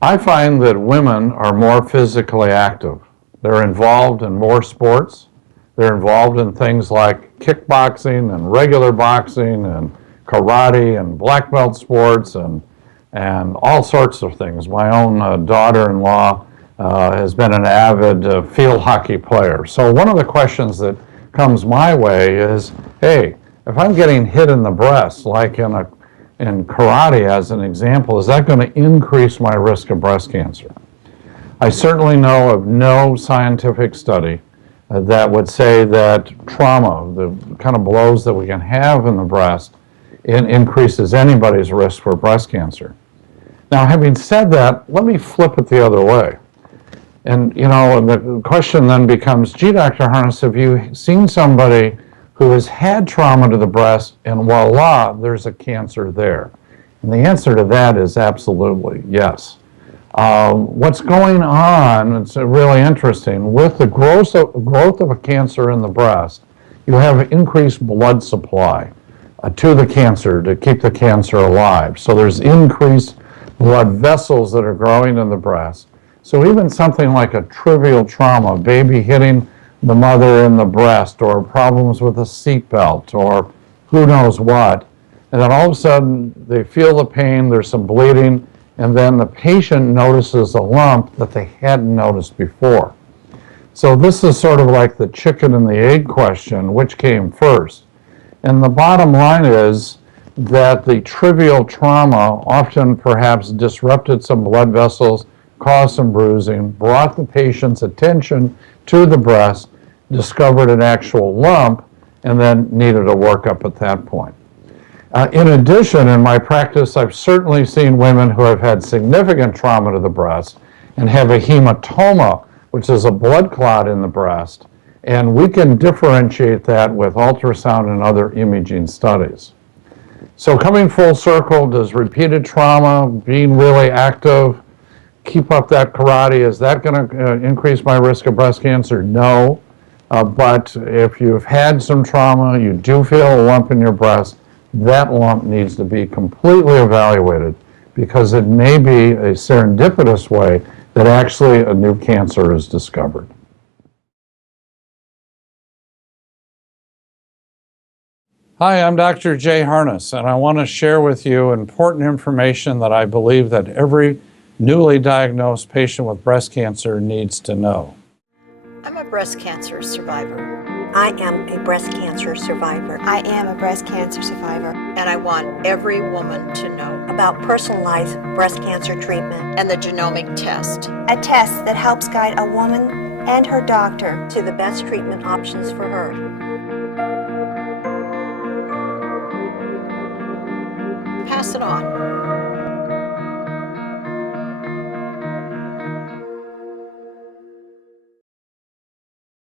I find that women are more physically active. They're involved in more sports. They're involved in things like kickboxing and regular boxing and karate and black belt sports and all sorts of things. My own daughter-in-law has been an avid field hockey player. So one of the questions that comes my way is, hey, if I'm getting hit in the breast, like in karate as an example, is that going to increase my risk of breast cancer? I certainly know of no scientific study that would say that trauma, the kind of blows that we can have in the breast, increases anybody's risk for breast cancer. Now, having said that, let me flip it the other way. And, the question then becomes, gee, Dr. Harness, have you seen somebody who has had trauma to the breast and voila, there's a cancer there? And the answer to that is absolutely yes. What's going on, it's really interesting, with the growth of a cancer in the breast, you have increased blood supply to the cancer to keep the cancer alive. So there's increased blood vessels that are growing in the breast. So even something like a trivial trauma, baby hitting the mother in the breast, or problems with a seatbelt, or who knows what, and then all of a sudden they feel the pain, there's some bleeding, and then the patient notices a lump that they hadn't noticed before. So this is sort of like the chicken and the egg question, which came first? And the bottom line is that the trivial trauma often perhaps disrupted some blood vessels, caused some bruising, brought the patient's attention to the breast, discovered an actual lump, and then needed a workup at that point. In addition, in my practice, I've certainly seen women who have had significant trauma to the breast and have a hematoma, which is a blood clot in the breast, and we can differentiate that with ultrasound and other imaging studies. So coming full circle, does repeated trauma, being really active, keep up that karate, is that going to increase my risk of breast cancer? No. But if you've had some trauma, you do feel a lump in your breast, that lump needs to be completely evaluated because it may be a serendipitous way that actually a new cancer is discovered. Hi, I'm Dr. Jay Harness, and I want to share with you important information that I believe that every newly diagnosed patient with breast cancer needs to know. I'm a breast cancer survivor. I am a breast cancer survivor. I am a breast cancer survivor. And I want every woman to know about personalized breast cancer treatment and the genomic test. A test that helps guide a woman and her doctor to the best treatment options for her. Pass it on.